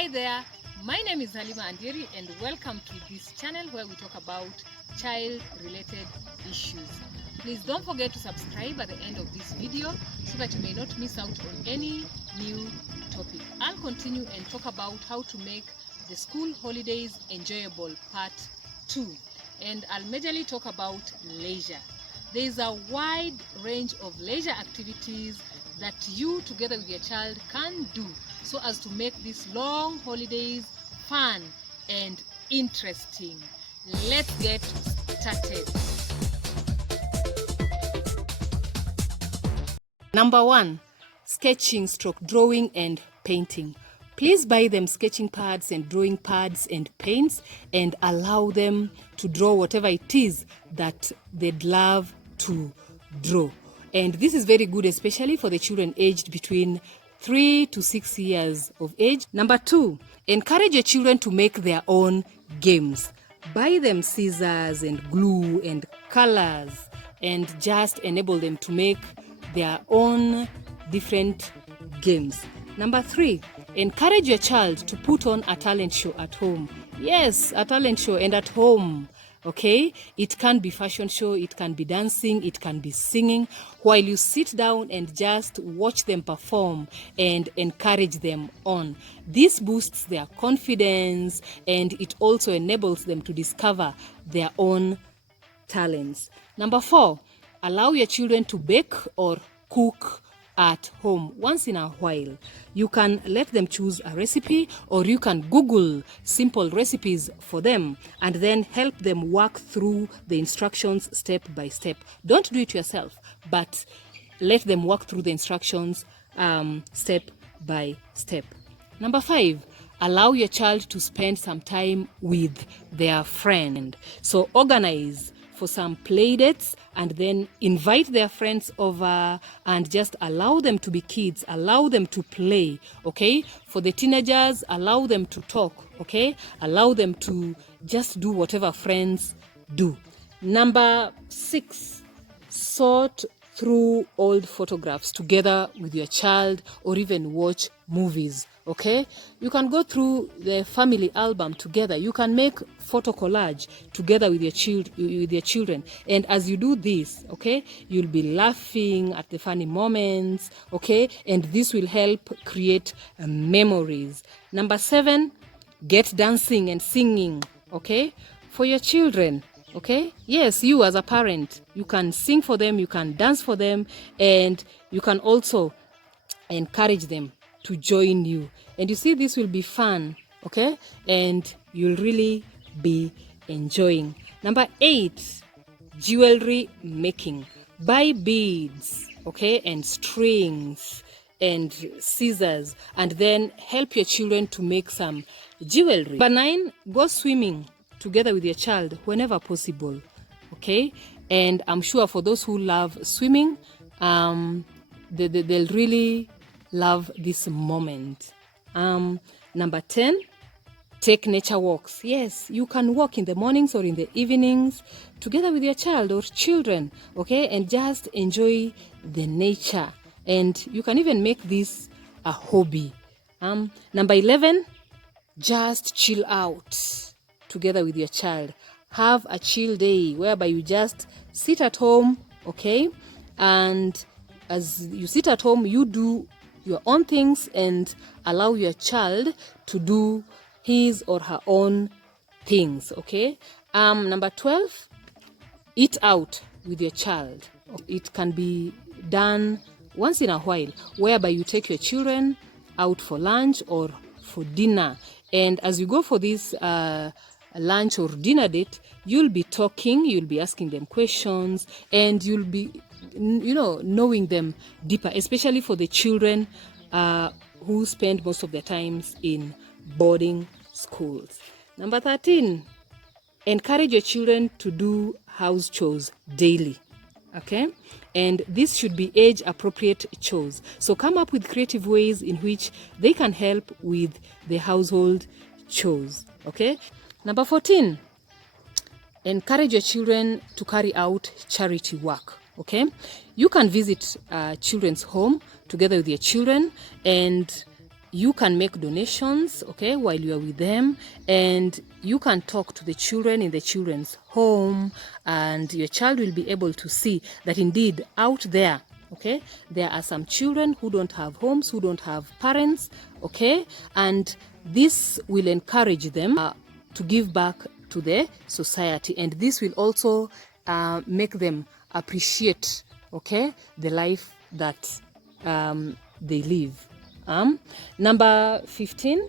Hi there, my name is Halima Andieri and welcome to this channel where we talk about child-related issues. Please don't forget to subscribe at the end of this video so that you may not miss out on any new topic. I'll continue and talk about how to make the school holidays enjoyable part 2, and I'll majorly talk about leisure. There is a wide range of leisure activities that you together with your child can do so as to make these long holidays fun and interesting. Let's get started. Number 1, sketching / drawing and painting. Please buy them sketching pads and drawing pads and paints and allow them to draw whatever it is that they'd love to draw. And this is very good, especially for the children aged between 3 to 6 years of age. Number 2, encourage your children to make their own games. Buy them scissors and glue and colors and just enable them to make their own different games. Number 3, encourage your child to put on a talent show at home. Yes, a talent show, and at home. Okay, it can be fashion show, it can be dancing, it can be singing, while you sit down and just watch them perform and encourage them on. This boosts their confidence and it also enables them to discover their own talents. Number 4, allow your children to bake or cook at home once in a while. You can let them choose a recipe, or you can Google simple recipes for them and then help them work through the instructions step by step. Don't do it yourself, but let them work through the instructions step by step. Number 5, allow your child to spend some time with their friend. So organize for some playdates and then invite their friends over and just allow them to be kids, allow them to play, okay? For the teenagers, allow them to talk, okay? Allow them to just do whatever friends do. Number 6, sort through old photographs together with your child or even watch movies. Okay, you can go through the family album together. You can make photo collage together with your children, and as you do this, okay, you'll be laughing at the funny moments, okay, and this will help create memories. Number 7, get dancing and singing, okay, for your children. Okay, yes, you as a parent, you can sing for them, you can dance for them, and you can also encourage them to join you. And you see, this will be fun, okay, and you'll really be enjoying. Number 8, jewelry making. Buy beads, okay, and strings and scissors, and then help your children to make some jewelry. Number 9, go swimming together with your child whenever possible, okay? And I'm sure for those who love swimming, they'll really love this moment. Number 10, take nature walks. Yes, you can walk in the mornings or in the evenings together with your child or children, okay? And just enjoy the nature. And you can even make this a hobby. Number 11, just chill out together with your child. Have a chill day whereby you just sit at home, okay? And as you sit at home, you do your own things and allow your child to do his or her own things, okay? Number 12, eat out with your child. It can be done once in a while, whereby you take your children out for lunch or for dinner. And as you go for this lunch or dinner date, you'll be talking, you'll be asking them questions, and you'll be knowing them deeper, especially for the children who spend most of their times in boarding schools. Number 13, encourage your children to do house chores daily, okay? And this should be age appropriate chores. So come up with creative ways in which they can help with the household chores, okay? Number 14, encourage your children to carry out charity work. Okay, you can visit children's home together with your children and you can make donations, okay, while you are with them, and you can talk to the children in the children's home, and your child will be able to see that indeed out there, okay, there are some children who don't have homes, who don't have parents, okay, and this will encourage them to give back to the society, and this will also make them appreciate, okay, the life that they live. Number 15,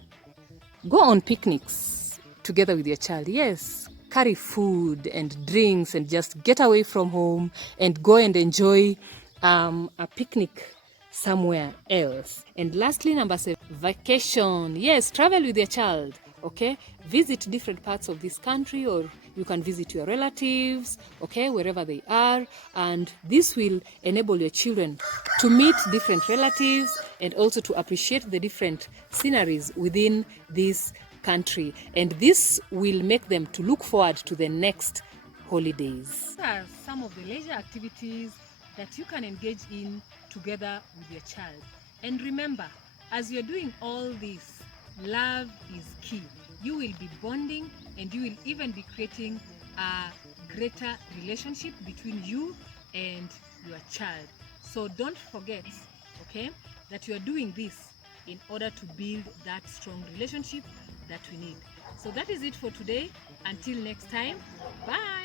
go on picnics together with your child. Yes, carry food and drinks and just get away from home and go and enjoy a picnic somewhere else. And lastly, number 7, vacation. Yes, travel with your child. Okay, visit different parts of this country, or you can visit your relatives, okay, wherever they are, and this will enable your children to meet different relatives and also to appreciate the different sceneries within this country, and this will make them to look forward to the next holidays. These are some of the leisure activities that you can engage in together with your child. And remember, as you're doing all this, love is key. You will be bonding, and you will even be creating a greater relationship between you and your child. So don't forget, okay, that you are doing this in order to build that strong relationship that we need. So that is it for today. Until next time, bye.